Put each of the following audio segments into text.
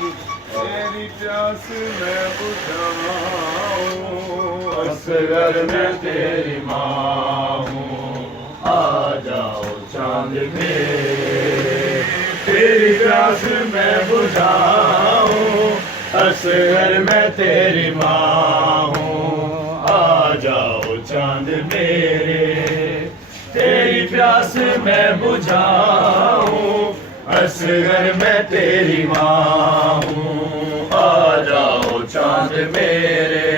तेरी प्यास मैं बुझाऊं, असगर मैं तेरी माँ हूँ, आ जाओ चांद मेरे। तेरी प्यास मैं बुझाऊं, असगर मैं तेरी माँ हूँ, आ जाओ चांद मेरे। तेरी प्यास मैं बुझाऊं, असगर मैं तेरी माँ हूँ, आ जाओ चांद मेरे।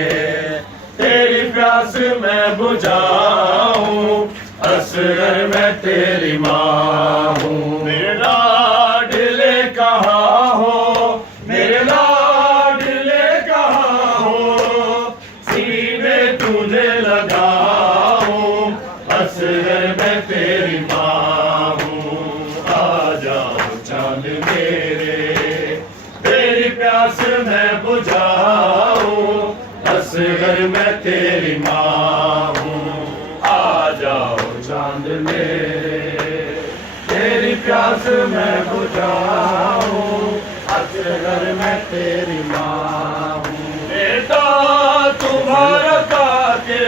तेरी प्यास मैं बुझाऊं, असगर मैं तेरी माँ हूँ। मेरे लाडले कहाँ हो, मेरे लाडले कहाँ हो, सीने तुझे लगाऊं, असगर मैं तेरी माँ हूँ, आ जाओ चांद मेरे। तेरी प्यास मैं बुझाऊं, असगर मैं तेरी माँ हूँ, आ जाओ चांद मेरे। तेरी प्यास मैं बुझाऊं, असगर मैं तेरी माँ हूँ। बेटा तुम्हारा काके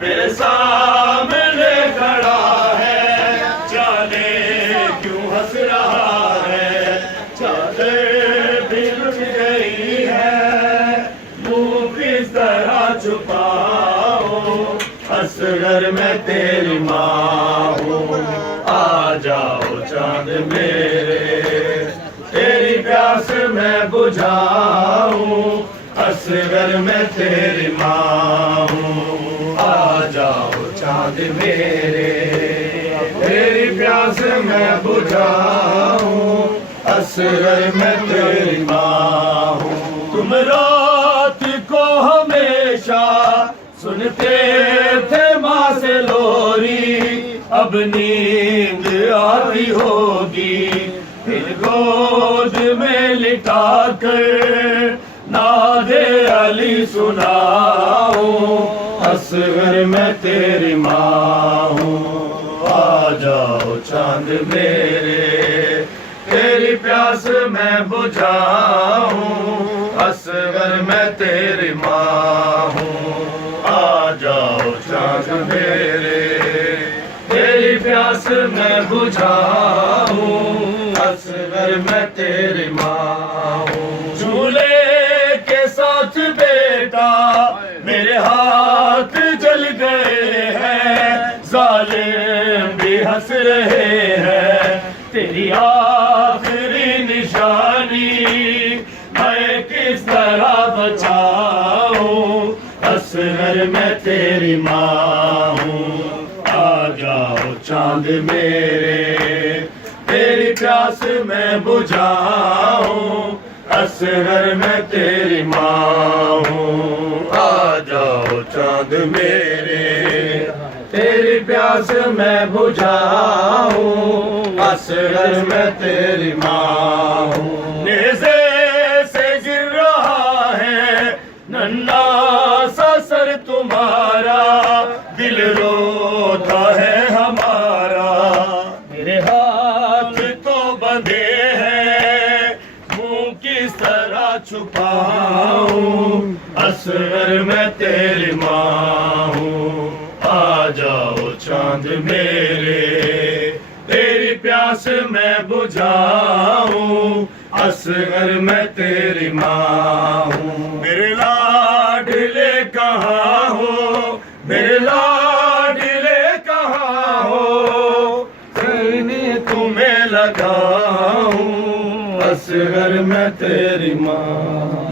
मेरे सामने खड़ा है, जाने क्यों हंस रहा है, चादर बिछ गई है, मुंह किस तरह छुपाओ, असगर मैं तेरी माँ हूँ, आ जाओ चांद मेरे। तेरी प्यास मैं बुझाऊं, असगर मैं तेरी माँ हूँ, आ जाओ चांद मेरे। तेरी प्यास मैं बुझाऊं, असगर मैं तेरी माँ हूँ। तुम रात को हमेशा सुनते थे माँ से लोरी, अब नींद आती होगी फिर गोद में लिटा कर नादे अली सुनाओ, असगर मैं तेरी माँ हूँ, आ जाओ चांद मेरे। तेरी प्यास मैं बुझाऊं, असगर मैं तेरी माँ हूँ, आ जाओ चांद मेरे। तेरी प्यास मैं बुझाऊं, असगर मैं तेरी माँ हूँ। झूले के साथ बेटा मेरे हाथ जल गए हैं, जालिम भी हंस रहे हैं, तेरी आखिरी निशानी मैं किस तरह बचाऊं, असगर मैं तेरी माँ हूँ, आ जाओ चांद मेरे। तेरी प्यास मैं बुझाऊं, असगर मैं तेरी माँ हूँ, आ जाओ चांद मेरे। तेरी प्यास मैं बुझाऊं, असगर मैं तेरी माँ हूँ। नेज़े से गिर रहा है नन्हा सा सर तुम्हारा, दिल रोता है हमारा, मेरे हाथ तो बंधे हैं, मुंह किस तरह छुपाऊं, असगर मैं तेरी माँ हूँ, आ जाओ चांद मेरे। तेरी प्यास मैं बुझाऊं, असगर मैं तेरी माँ हूँ। मेरे लाडले कहाँ हो, मेरे लाडले कहाँ हो, सीने तुम्हें लगाऊं, असगर मैं तेरी माँ।